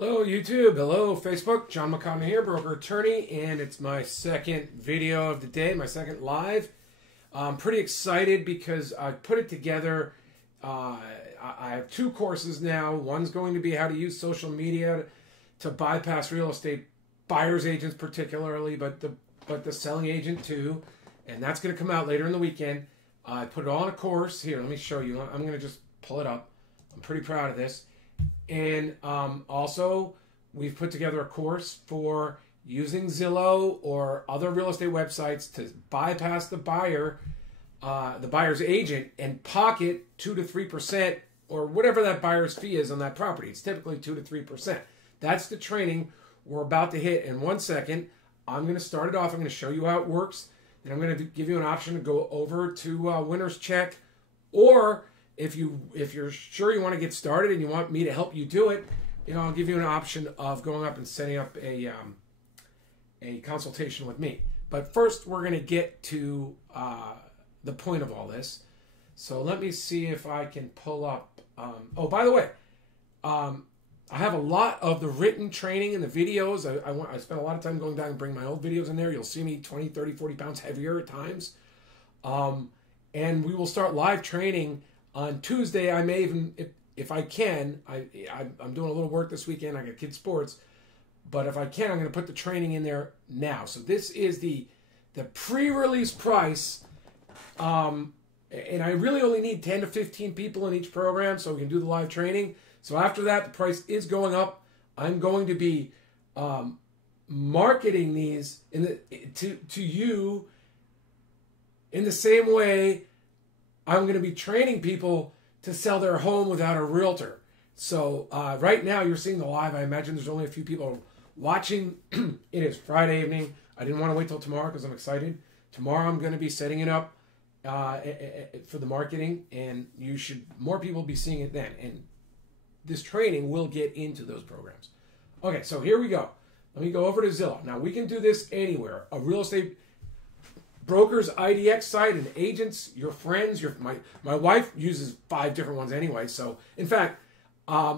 Hello YouTube, hello Facebook, John McConnin here, broker attorney, and it's my second video of the day, my second live. I'm pretty excited because I put it together. I have two courses now. One's going to be how to use social media to bypass real estate buyers agents particularly, but the selling agent too, and that's going to come out later in the weekend. I put it all in a course. Here, let me show you. I'm going to just pull it up. I'm pretty proud of this. And also, we've put together a course for using Zillow or other real estate websites to bypass the buyer's agent, and pocket 2 to 3% or whatever that buyer's fee is on that property. It's typically 2 to 3%. That's the training we're about to hit in 1 second. I'm going to start it off. I'm going to show you how it works. Then I'm going to give you an option to go over to Winner's Check, or if you're sure you want to get started and you want me to help you do it, I'll give you an option of going up and setting up a consultation with me. But first, we're going to get to the point of all this. So let me see if I can pull up. Oh, by the way, I have a lot of the written training and the videos. I spent a lot of time going down and bringing my old videos in there. You'll see me 20, 30, 40 pounds heavier at times. And we will start live training on Tuesday. I may even, if I can, I'm doing a little work this weekend. I got kids sports, but if I can, I'm going to put the training in there now. So this is the pre-release price, and I really only need 10 to 15 people in each program so we can do the live training. So after that, the price is going up. I'm going to be marketing these to you in the same way I'm going to be training people to sell their home without a realtor. So right now you're seeing the live. I imagine there's only a few people watching. It is Friday evening. I didn't want to wait till tomorrow because I'm excited. Tomorrow I'm going to be setting it up for the marketing, and more people be seeing it then. And this training will get into those programs. Okay, so here we go. Let me go over to Zillow. Now we can do this anywhere. A real estate broker's IDX site, and agents, your friends, my wife uses 5 different ones anyway. So in fact,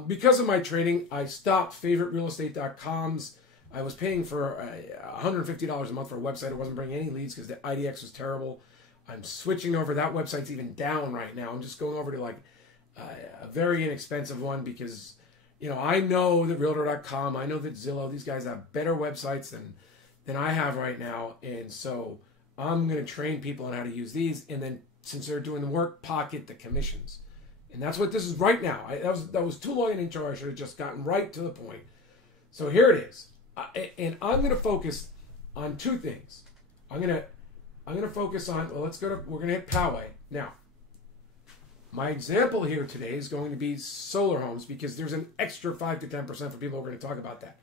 because of my training, I stopped favoriterealestate.com's. I was paying for $150 a month for a website. It wasn't bringing any leads because the IDX was terrible. I'm switching over. That website's even down right now. I'm just going over to like a very inexpensive one because I know that Realtor.com, I know that Zillow, these guys have better websites than I have right now, and so I'm going to train people on how to use these, and then since they're doing the work, pocket the commissions. And that's what this is right now. That was too long an intro. I should have just gotten right to the point. So here it is. And I'm going to focus on 2 things. I'm going to focus on, we're going to hit Poway. Now, my example here today is going to be solar homes because there's an extra 5 to 10% for people who are going to talk about that.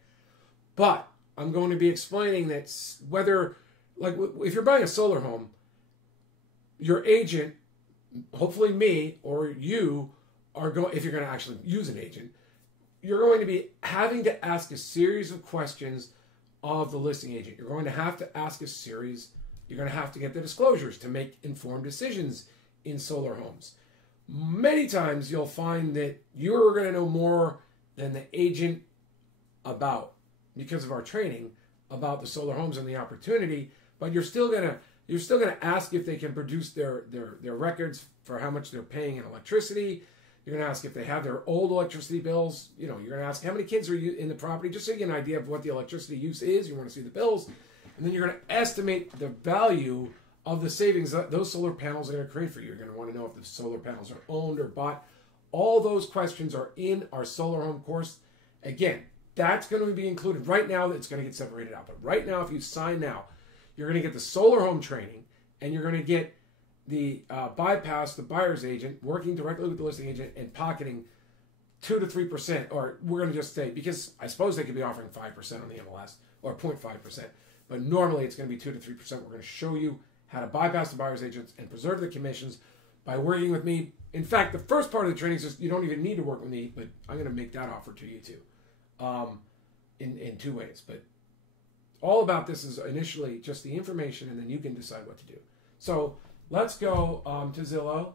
But I'm going to be explaining that whether, like if you're buying a solar home, your agent, hopefully me or you, if you're going to actually use an agent, you're going to be having to ask a series of questions of the listing agent. You're going to have to ask you're going to have to get the disclosures to make informed decisions in solar homes. Many times you'll find that you're going to know more than the agent because of our training about the solar homes and the opportunity. But you're still gonna ask if they can produce their records for how much they're paying in electricity. You're gonna ask if they have their old electricity bills. You're gonna ask how many kids are in the property, just so you get an idea of what the electricity use is. You want to see the bills, and then you're gonna estimate the value of the savings that those solar panels are gonna create for you. You're gonna want to know if the solar panels are owned or bought. All those questions are in our solar home course. Again, that's going to be included. Right now, it's going to get separated out. But right now, if you sign now, you're going to get the solar home training, and you're going to get the bypass the buyer's agent, working directly with the listing agent and pocketing 2 to 3%, or we're going to just say, because I suppose they could be offering 5% on the MLS or 0.5%, but normally it's going to be 2 to 3%. We're going to show you how to bypass the buyer's agents and preserve the commissions by working with me. In fact, the first part of the training is just you don't even need to work with me, but I'm going to make that offer to you too, in 2 ways. But all about this is initially just the information, and then you can decide what to do. So let's go to Zillow.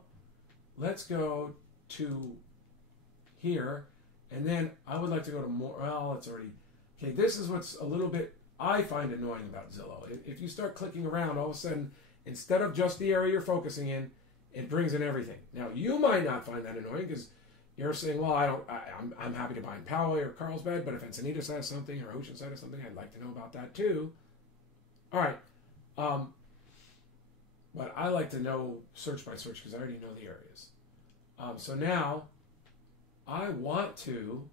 Let's go to here, And then I would like to go to more. Well, it's already okay. This is what's a little bit I find annoying about Zillow. If you start clicking around, all of a sudden, instead of just the area you're focusing in, it brings in everything. Now you might not find that annoying because you're saying, well, I'm happy to buy in Poway or Carlsbad, but if Encinitas has something or Oceanside has something, I'd like to know about that too. All right. But I like to know search by search because I already know the areas. So now I want to,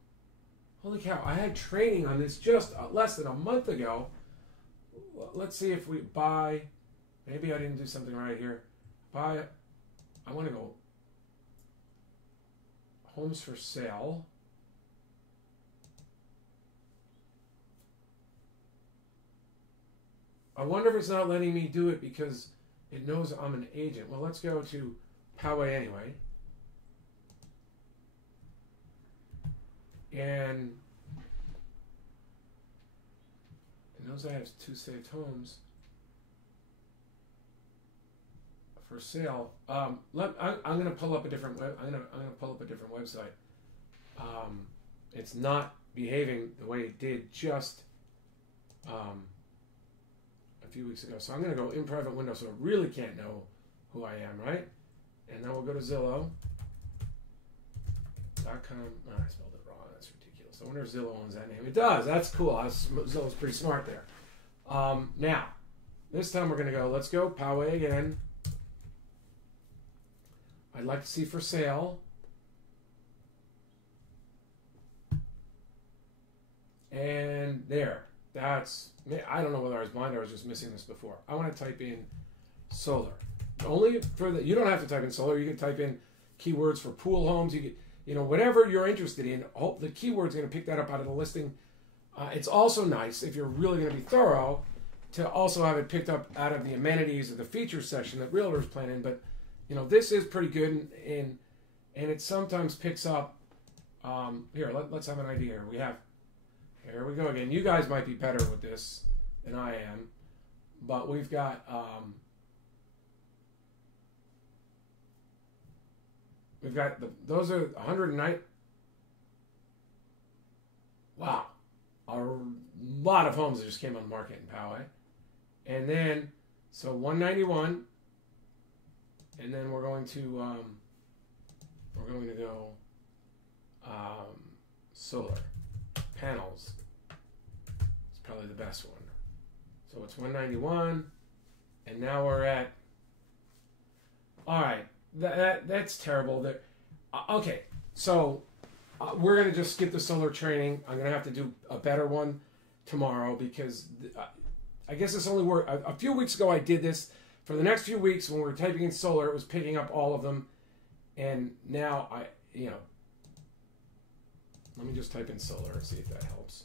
holy cow, I had training on this just less than a month ago. Let's see if we buy, maybe I didn't do something right here. I want to go homes for sale. I wonder if it's not letting me do it because it knows I'm an agent. Well, let's go to Poway anyway. And it knows I have 2 saved homes for sale. I'm going to pull up a different I'm going to pull up a different website. It's not behaving the way it did just a few weeks ago. So I'm going to go in private window, so it really can't know who I am, right? And then we'll go to Zillow.com. Oh, I spelled it wrong. That's ridiculous. I wonder if Zillow owns that name. It does. That's cool. Zillow's pretty smart there. Now, this time we're going to go, let's go Poway again. I'd like to see for sale. And there. That's, I don't know whether I was blind or I was just missing this before. I want to type in solar. Only for the, you don't have to type in solar. You can type in keywords for pool homes. You know, whatever you're interested in, the keyword's going to pick that up out of the listing. It's also nice, if you're really going to be thorough, to also have it picked up out of the amenities of the features section that realtors plan in. But, you know, this is pretty good, and it sometimes picks up, here, let's have an idea here. Here we go again. You guys might be better with this than I am, but we've got, those are 109. Wow. A lot of homes that just came on the market in Poway. And then, so 191. And then we're going to go solar panels. It's probably the best one. So it's 191. And now we're at, all right. That's terrible. Okay, so we're going to just skip the solar training. I'm going to have to do a better one tomorrow because I guess this only worked. A few weeks ago I did this. For the next few weeks when we were typing in solar, it was picking up all of them. And now let me just type in solar and see if that helps.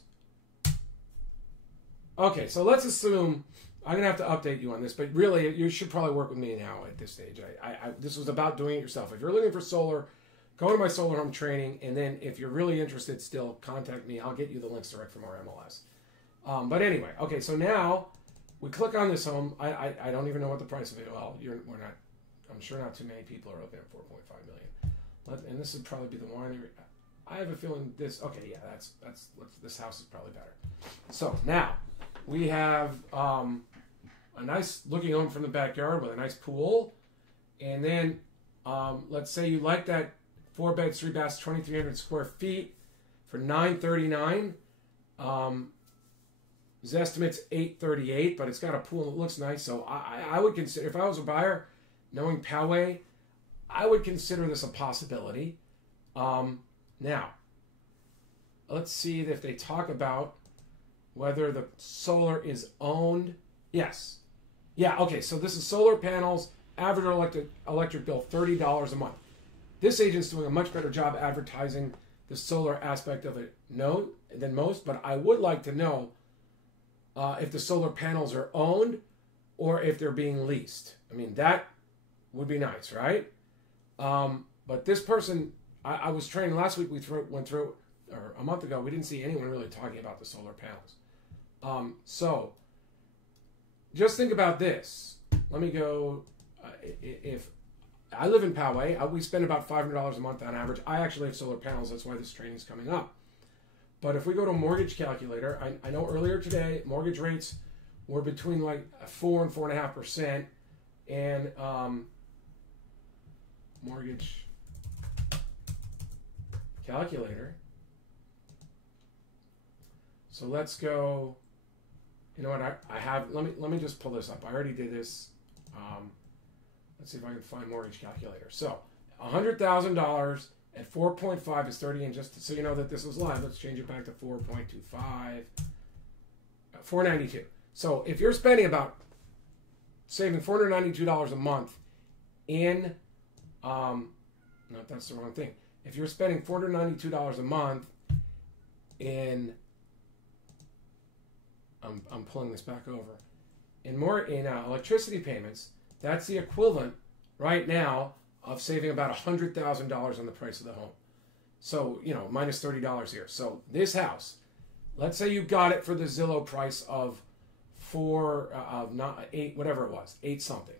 Okay, so let's assume I'm going to have to update you on this, but really, you should probably work with me now at this stage. This was about doing it yourself. If you're looking for solar, go to my solar home training, and then if you're really interested still, contact me. I'll get you the links direct from our MLS. But anyway, okay, so now we click on this home. I don't even know what the price of it is. Well, we're not. I'm sure not too many people are looking at 4.5 million. And this would probably be the one. I have a feeling this. Okay, yeah, that's this house is probably better. So now we have a nice looking home from the backyard with a nice pool, and then let's say you like that 4 beds, 3 baths, 2,300 square feet for $939. His estimate's $838, but it's got a pool and it looks nice. So I would consider, if I was a buyer, knowing Poway, I would consider this a possibility. Now, let's see if they talk about whether the solar is owned. Yes. Yeah, okay, so this is solar panels, average electric bill, $30 a month. This agent's doing a much better job advertising the solar aspect of it than most, but I would like to know if the solar panels are owned or if they're being leased. I mean, that would be nice, right? But this person, I was training last week, went through, or a month ago, we didn't see anyone really talking about the solar panels. So, just think about this. Let me go, if I live in Poway. We spend about $500 a month on average. I actually have solar panels. That's why this training is coming up. But if we go to mortgage calculator, I know earlier today mortgage rates were between like 4 and 4.5%, and mortgage calculator. So let's go. You know what? I have. Let me just pull this up. I already did this. Let's see if I can find mortgage calculator. So $100,000 at 4.5 is 30, and just so you know that this was live, let's change it back to 4.25, 492. So if you're spending about saving $492 a month in, no, that's the wrong thing. If you're spending $492 a month in, I'm pulling this back over, in electricity payments, that's the equivalent right now of saving about $100,000 on the price of the home. So, you know, minus $30 here. So this house, let's say you got it for the Zillow price of eight, whatever it was, 8 something.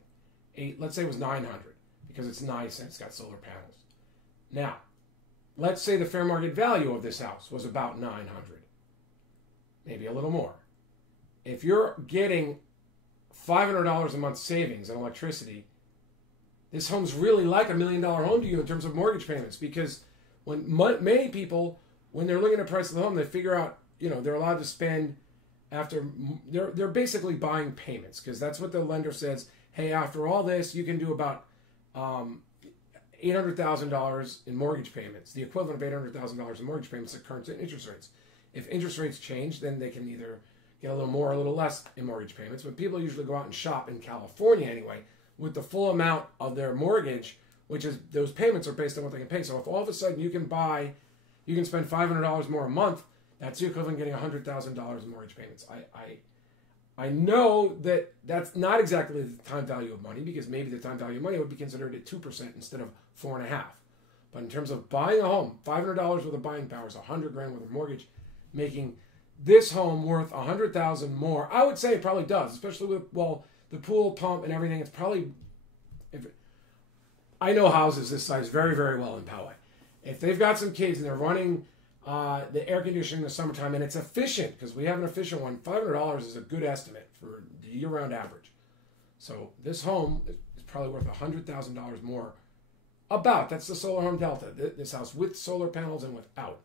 Let's say it was 900 because it's nice and it's got solar panels. Now, let's say the fair market value of this house was about 900, maybe a little more. If you're getting $500 a month savings in electricity, this home's really like $1 million home to you in terms of mortgage payments, because when many people, when they're looking at the price of the home, they figure out, you know, they're allowed to spend they're basically buying payments, because that's what the lender says. Hey, after all this, you can do about $800,000 in mortgage payments, the equivalent of $800,000 in mortgage payments at current interest rates. If interest rates change, then they can either get a little more or a little less in mortgage payments. But people usually go out and shop in California anyway with the full amount of their mortgage, which is those payments are based on what they can pay. So if all of a sudden you can spend $500 more a month, that's the equivalent of getting $100,000 in mortgage payments. I know that that's not exactly the time value of money, because maybe the time value of money would be considered at 2% instead of 4.5%. But in terms of buying a home, $500 worth of buying power is $100,000 worth of mortgage, making this home worth $100,000 more. I would say it probably does, especially with, well, the pool pump and everything. It's probably, I know houses this size very, very well in Poway. If they've got some kids and they're running the air conditioning in the summertime and it's efficient, because we have an efficient one, $500 is a good estimate for the year-round average. So this home is probably worth $100,000 more. That's the Solar Home Delta. This house with solar panels and without.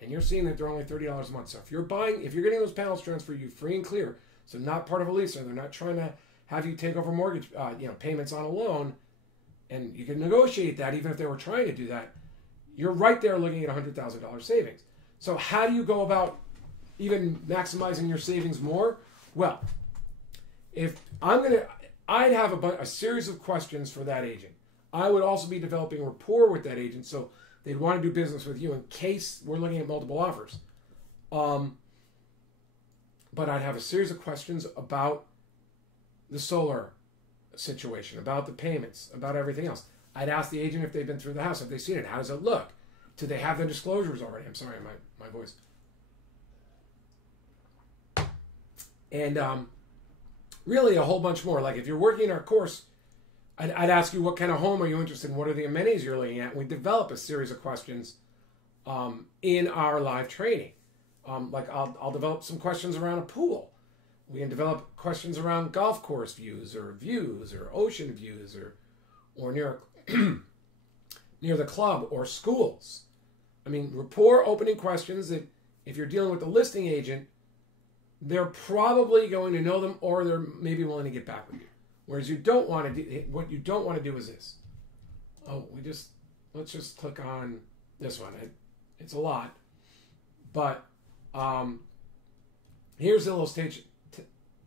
And you're seeing that they're only $30 a month. So if you're getting those panels transferred you free and clear, so not part of a lease, or they're not trying to have you take over mortgage payments on a loan, and you can negotiate that even if they were trying to do that, you're right there looking at $100,000 savings. So how do you go about even maximizing your savings more? Well, if I'd have a series of questions for that agent. I would also be developing rapport with that agent, so they'd want to do business with you in case we're looking at multiple offers. But I'd have a series of questions about the solar situation, about the payments, about everything else. I'd ask the agent if they've been through the house, have they seen it, how does it look? Do they have the disclosures already? I'm sorry, my voice. And really a whole bunch more. Like if you're working in our course, I'd ask you, what kind of home are you interested in? What are the amenities you're looking at? And we develop a series of questions in our live training. Like I'll develop some questions around a pool. We can develop questions around golf course views or ocean views or near near the club or schools. I mean, rapport opening questions that if you're dealing with a listing agent, they're probably going to know them, or they're maybe willing to get back with you. Whereas you don't want to do, what you don't want to do is this. Oh, let's just click on this one. It's a lot, but here's the illustration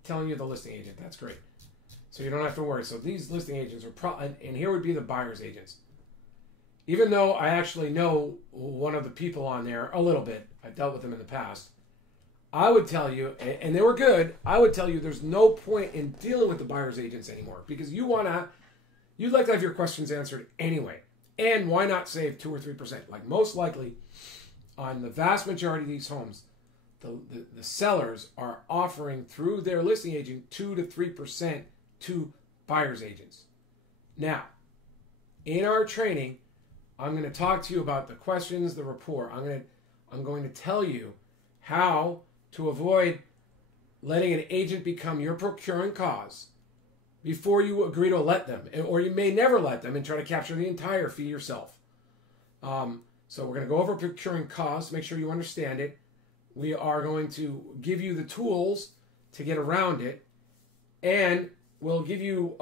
telling you the listing agent. That's great. So you don't have to worry. So these listing agents are and here would be the buyer's agents. Even though I actually know one of the people on there a little bit, I've dealt with them in the past, I would tell you, and they were good, I would tell you there's no point in dealing with the buyer's agents anymore, because you'd like to have your questions answered anyway. And why not save 2 or 3%? Like most likely on the vast majority of these homes, the sellers are offering through their listing agent 2 to 3% to buyer's agents. Now, in our training, I'm going to talk to you about the questions, the rapport. I'm going to tell you how to avoid letting an agent become your procuring cause before you agree to let them, or you may never let them and try to capture the entire fee yourself. So we're going to go over procuring cause, make sure you understand it. We are going to give you the tools to get around it, and we'll give you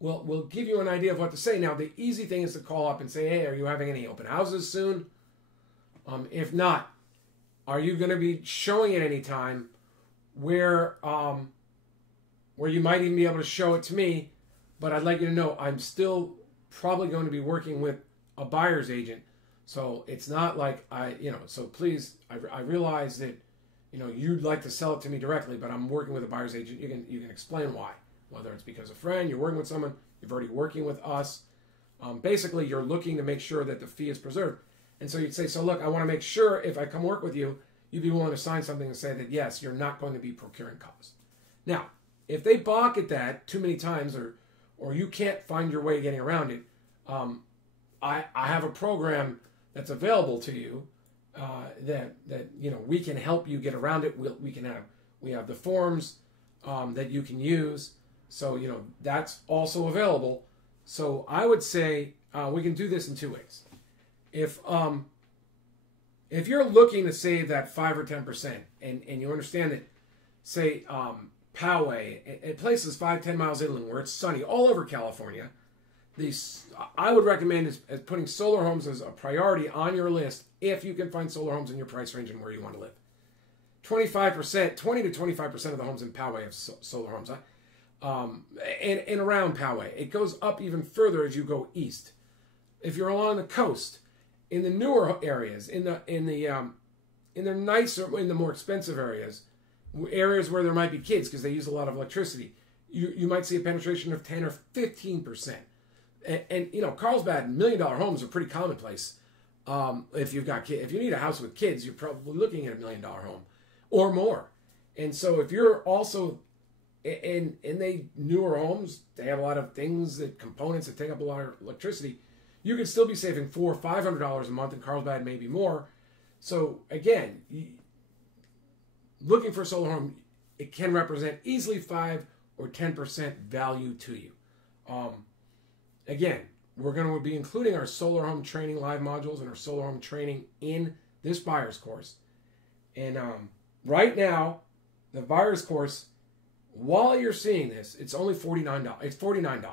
we'll give you an idea of what to say. Now, the easy thing is to call up and say, hey, are you having any open houses soon? If not, are you going to be showing at any time where you might even be able to show it to me? But I'd like you to know I'm still probably going to be working with a buyer's agent. So it's not like so please, I realize that, you'd like to sell it to me directly, but I'm working with a buyer's agent. You can explain why. Whether it's because a friend, you're working with someone, you've already working with us. Basically, you're looking to make sure that the fee is preserved. And so you'd say, so look, I want to make sure if I come work with you, you'd be willing to sign something and say that, yes, you're not going to be procuring costs. Now, if they balk at that too many times, or you can't find your way getting around it, I have a program that's available to you that we can help you get around it. We have the forms that you can use. So, that's also available. So I would say we can do this in two ways. If you're looking to save that 5 or 10%, and you understand that, say, Poway, at places 5-10 miles inland where it's sunny all over California, I would recommend as putting solar homes as a priority on your list if you can find solar homes in your price range and where you want to live. 20 to 25% of the homes in Poway have solar homes. And around Poway, it goes up even further as you go east. If you're along the coast, in the newer areas, in the nicer, in the more expensive areas where there might be kids because they use a lot of electricity, you might see a penetration of 10 or 15%. And Carlsbad $1 million homes are pretty commonplace. If you've got kids, if you need a house with kids, you're probably looking at $1 million home or more. And so if you're also in the newer homes, they have a lot of components that take up a lot of electricity. You could still be saving $400 or $500 a month in Carlsbad, maybe more. So again, looking for a solar home, it can represent easily 5 or 10% value to you. Again, we're going to be including our solar home training live modules and our solar home training in this buyer's course. And right now, the buyer's course, while you're seeing this, it's only $49. It's $49.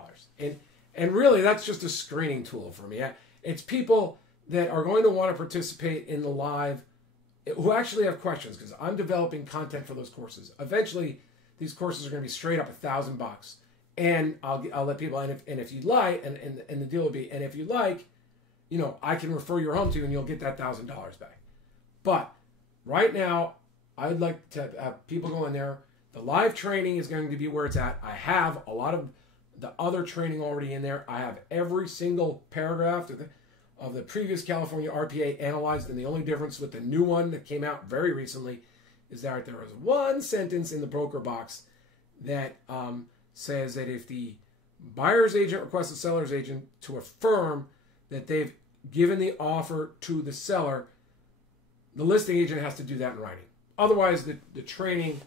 And really, that's just a screening tool for me. It's people that are going to want to participate in the live who actually have questions, because I'm developing content for those courses. Eventually, these courses are going to be straight up $1,000. And I'll let people, and if you'd like, and the deal would be, and if you like, I can refer your home to you and you'll get that $1,000 back. But right now, I'd like to have people go in there. The live training is going to be where it's at. I have a lot of the other training already in there. I have every single paragraph of the previous California RPA analyzed, and the only difference with the new one that came out very recently is that there was one sentence in the broker box that says that if the buyer's agent requests the seller's agent to affirm that they've given the offer to the seller, the listing agent has to do that in writing. Otherwise, the training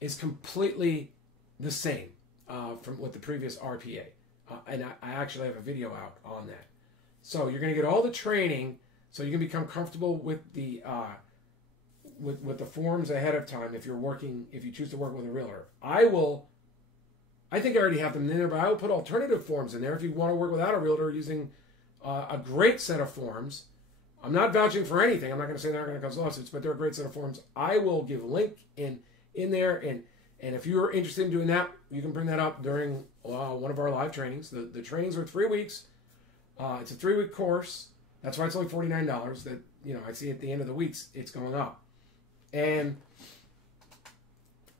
is completely the same from with the previous RPA. And I actually have a video out on that. So you're going to get all the training so you can become comfortable with the with the forms ahead of time if you choose to work with a realtor. I think I already have them in there, but I will put alternative forms in there if you want to work without a realtor using a great set of forms. I'm not vouching for anything. I'm not going to say they're not going to cause lawsuits, but they're a great set of forms. I will give a link in there, and if you're interested in doing that, you can bring that up during one of our live trainings. The trainings are 3 weeks. It's a 3-week course. That's why it's only $49. That I see at the end of the weeks it's going up, and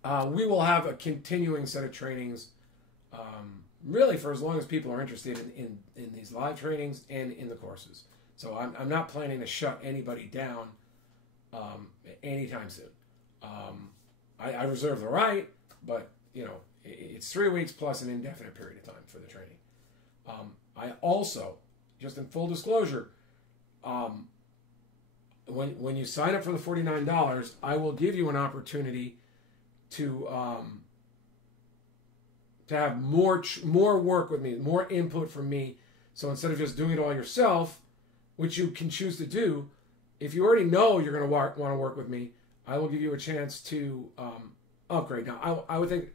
we will have a continuing set of trainings. Really for as long as people are interested in these live trainings and in the courses. So I'm not planning to shut anybody down anytime soon. I reserve the right, but it's 3 weeks plus an indefinite period of time for the training. I also, just in full disclosure, when you sign up for the $49, I will give you an opportunity to have more work with me, more input from me. So instead of just doing it all yourself, which you can choose to do, if you already know you're going to want to work with me, I will give you a chance to upgrade. Now, I would think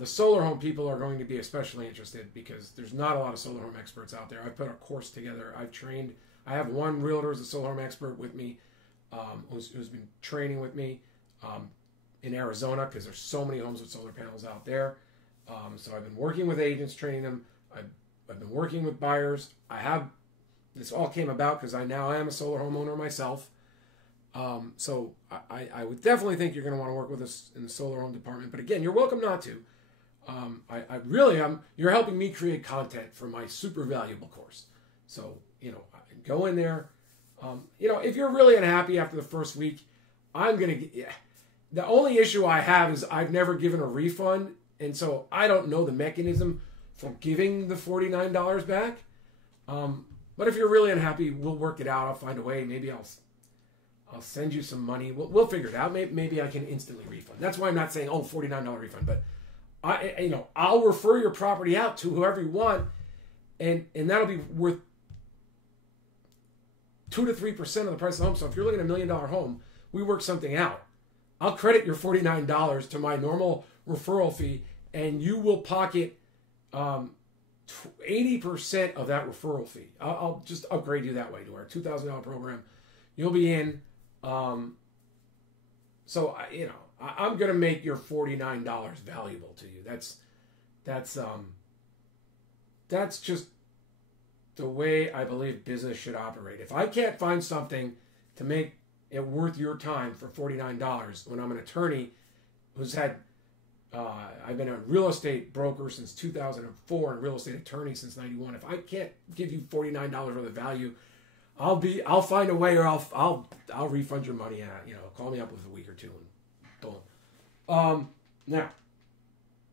the solar home people are going to be especially interested because there's not a lot of solar home experts out there. I've put a course together. I have one realtor as a solar home expert with me who's been training with me in Arizona because there's so many homes with solar panels out there. So I've been working with agents, training them. I've been working with buyers. This all came about because I now am a solar homeowner myself. So I would definitely think you're going to want to work with us in the solar home department. But again, you're welcome not to. You're helping me create content for my super valuable course. So, go in there. If you're really unhappy after the first week, the only issue I have is I've never given a refund. And so I don't know the mechanism for giving the $49 back. But if you're really unhappy, we'll work it out. I'll find a way. Maybe I'll send you some money. We'll figure it out. Maybe I can instantly refund. That's why I'm not saying, $49 refund. But I'll refer your property out to whoever you want, and that'll be worth 2 to 3% of the price of the home. So if you're looking at $1 million home, we work something out. I'll credit your $49 to my normal referral fee, and you will pocket 80% of that referral fee. I'll just upgrade you that way to our $2,000 program. You'll be in. I'm going to make your $49 valuable to you. That's just the way I believe business should operate. If I can't find something to make it worth your time for $49 when I'm an attorney who's had I've been a real estate broker since 2004 and a real estate attorney since 91. If I can't give you $49 worth of value, I'll find a way, or I'll refund your money. Call me up with a week or two and boom. Now,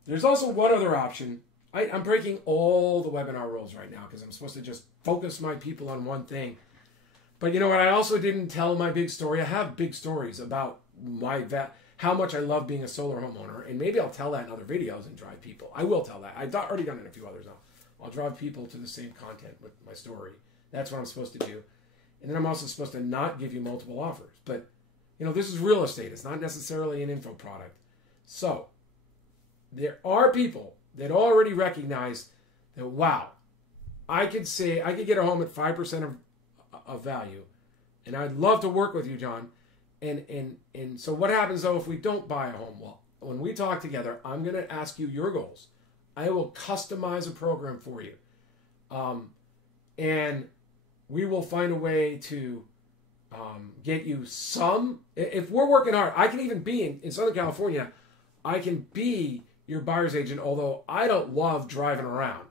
there's also one other option. I'm breaking all the webinar rules right now because I'm supposed to just focus my people on one thing. But you know what? I also didn't tell my big story. I have big stories about how much I love being a solar homeowner, and maybe I'll tell that in other videos and drive people. I will tell that. I've already done it in a few others now. I'll drive people to the same content with my story. That's what I'm supposed to do. And then I'm also supposed to not give you multiple offers. But, this is real estate. It's not necessarily an info product. So, there are people that already recognize that, wow, I could get a home at 5% of value. And I'd love to work with you, John. And so what happens, though, if we don't buy a home? Well, when we talk together, I'm going to ask you your goals. I will customize a program for you. And we will find a way to get you some. If we're working hard, I can even be in Southern California, I can be your buyer's agent, although I don't love driving around.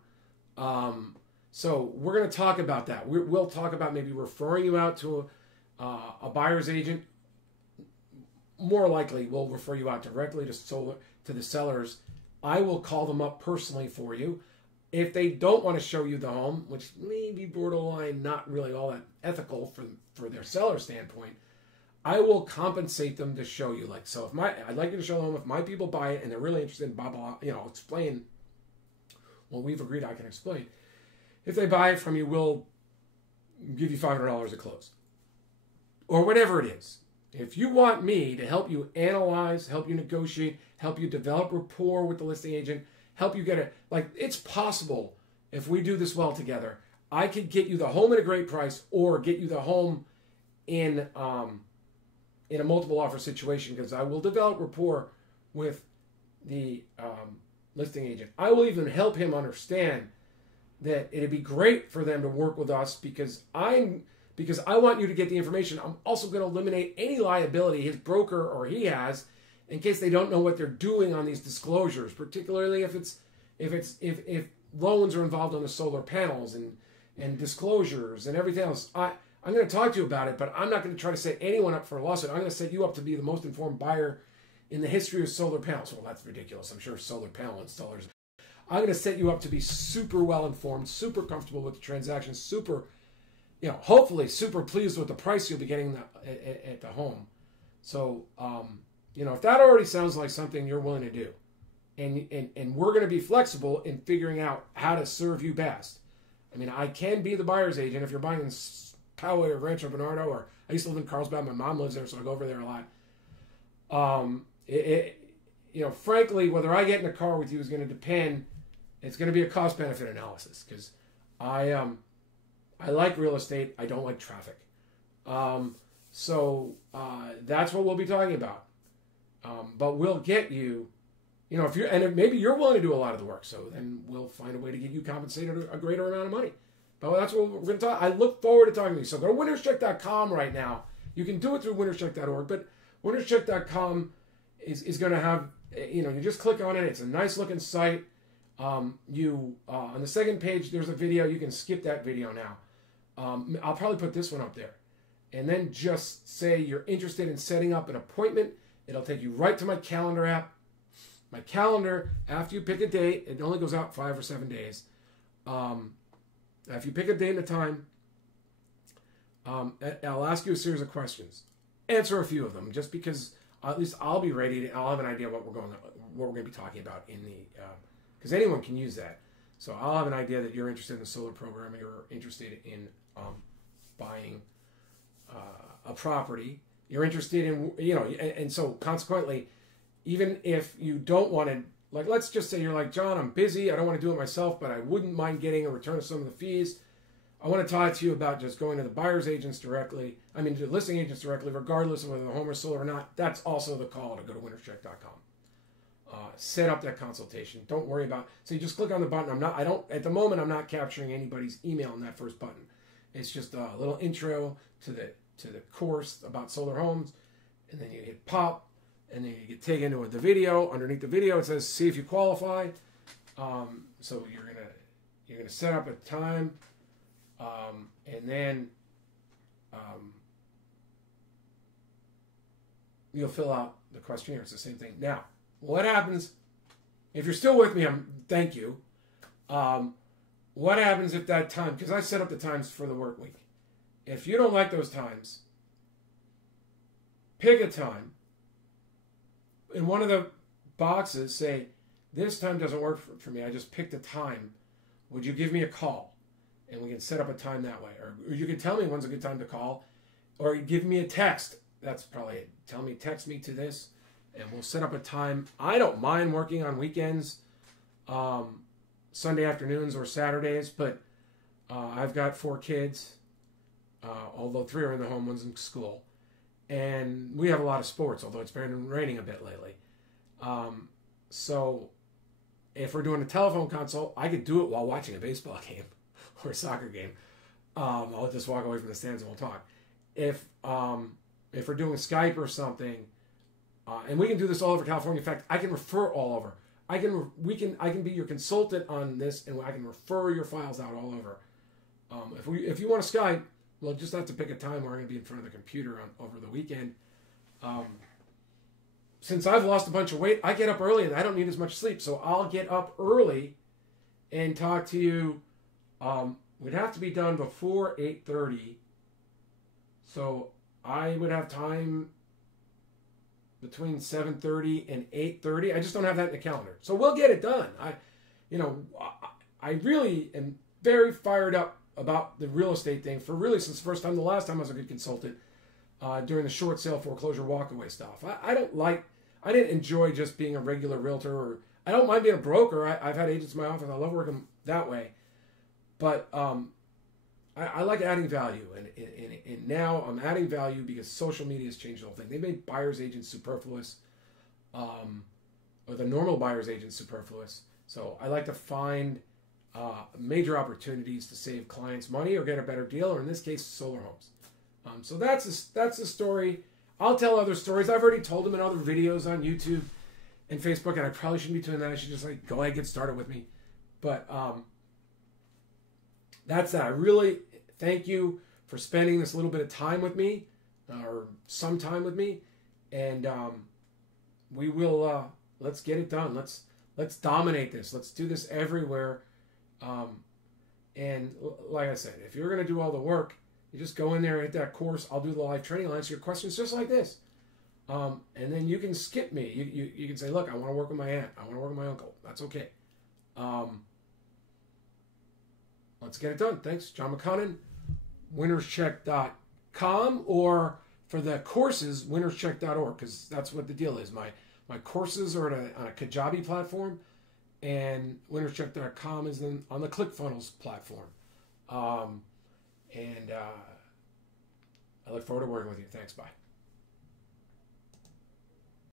So we're going to talk about that. We'll talk about maybe referring you out to a buyer's agent. More likely, we'll refer you out directly to the sellers. I will call them up personally for you. If they don't want to show you the home, which may be borderline not really all that ethical for their seller standpoint, I will compensate them to show you. I'd like you to show the home. If my people buy it and they're really interested in blah, blah, explain what we've agreed I can explain. If they buy it from you, we'll give you $500 to close. Or whatever it is. If you want me to help you analyze, help you negotiate, help you develop rapport with the listing agent, help you get it, it's possible if we do this well together. I could get you the home at a great price or get you the home in a multiple offer situation because I will develop rapport with the listing agent. I will even help him understand that it'd be great for them to work with us because I want you to get the information. I'm also going to eliminate any liability his broker or he has in case they don't know what they're doing on these disclosures, particularly if loans are involved on the solar panels and disclosures and everything else. I'm going to talk to you about it, but I'm not going to try to set anyone up for a lawsuit. I'm going to set you up to be the most informed buyer in the history of solar panels. Well, that's ridiculous. I'm sure solar panel installers. I'm going to set you up to be super well informed, super comfortable with the transaction, super, hopefully super pleased with the price you'll be getting at the home. So, if that already sounds like something you're willing to do, and we're going to be flexible in figuring out how to serve you best. I mean, I can be the buyer's agent if you're buying in Poway or Rancho Bernardo, or I used to live in Carlsbad. My mom lives there, so I go over there a lot. Frankly, whether I get in a car with you is going to depend. It's going to be a cost-benefit analysis because I like real estate. I don't like traffic. So that's what we'll be talking about. But we'll get you, maybe you're willing to do a lot of the work. So then we'll find a way to get you compensated a greater amount of money. But that's what we're going to talk. I look forward to talking to you. So go to winnerscheck.com right now. You can do it through winnerscheck.org, but winnerscheck.com is going to have, you just click on it. It's a nice looking site. On the second page, there's a video. You can skip that video now. I'll probably put this one up there. And then just say you're interested in setting up an appointment. It'll take you right to my calendar app. My calendar, after you pick a date, it only goes out 5 or 7 days. If you pick a date and a time, I'll ask you a series of questions. Answer a few of them, just because at least I'll be ready. I'll have an idea what we're going to be talking about in the because anyone can use that. So I'll have an idea that you're interested in the solar program, you're interested in buying a property, you're interested in, and so consequently, even if you don't want to, like, let's just say you're like, John, I'm busy, I don't want to do it myself, but I wouldn't mind getting a return of some of the fees. I want to talk to you about just going to the buyer's agents directly, to the listing agents directly, regardless of whether the home is solar or not. That's also the call to go to winnerscheck.com. Set up that consultation. Don't worry about. So you just click on the button. At the moment, I'm not capturing anybody's email in that first button. It's just a little intro to the course about solar homes, and then you hit pop, and then you get taken to the video. Underneath the video, it says see if you qualify. So you're gonna set up a time, and then you'll fill out the questionnaire. It's the same thing. Now, what happens if you're still with me? Thank you. What happens if that time? Because I set up the times for the work week. If you don't like those times, pick a time. In one of the boxes, say, this time doesn't work for me. I just picked a time. Would you give me a call? And we can set up a time that way. Or you can tell me when's a good time to call. Or give me a text. That's probably it. Text me to this. And we'll set up a time. I don't mind working on weekends, Sunday afternoons or Saturdays. But I've got 4 kids. Although 3 are in the home, 1's in school. And we have a lot of sports, although it's been raining a bit lately. So if we're doing a telephone consult, I could do it while watching a baseball game or a soccer game. I'll just walk away from the stands and we'll talk. If we're doing Skype or something, and we can do this all over California. In fact, I can refer all over. I can be your consultant on this, and I can refer your files out all over. If you want to Skype, we'll just have to pick a time where I'm going to be in front of the computer over the weekend. Since I've lost a bunch of weight, I get up early and I don't need as much sleep. So I'll get up early and talk to you. We'd have to be done before 8:30. So I would have time between 7:30 and 8:30. I just don't have that in the calendar. So we'll get it done. I really am very fired up about the real estate thing for really since the last time I was a good consultant during the short sale foreclosure walkaway stuff. I didn't enjoy just being a regular realtor, or I don't mind being a broker. I've had agents in my office. I love working that way. But I like adding value. And now I'm adding value because social media has changed the whole thing. They made buyer's agents superfluous, or the normal buyer's agents superfluous. So I like to find major opportunities to save clients money or get a better deal, or in this case, solar homes. So that's the story. I'll tell other stories. I've already told them in other videos on YouTube and Facebook, and I probably shouldn't be doing that. I should just go ahead, get started with me. But that's that. I really thank you for spending this little bit of time with me, or some time with me, and we will let's get it done. Let's Let's dominate this. Let's do this everywhere. And like I said, if you're going to do all the work, you just go in there and hit that course. I'll do the live training. I'll answer your questions just like this. And then you can skip me. You can say, look, I want to work with my aunt. I want to work with my uncle. That's okay. Let's get it done. Thanks. John McConnin, winnerscheck.com, or for the courses, winnerscheck.org, because that's what the deal is. My courses are on a Kajabi platform, and winnerscheck.com is on the ClickFunnels platform. And I look forward to working with you. Thanks. Bye.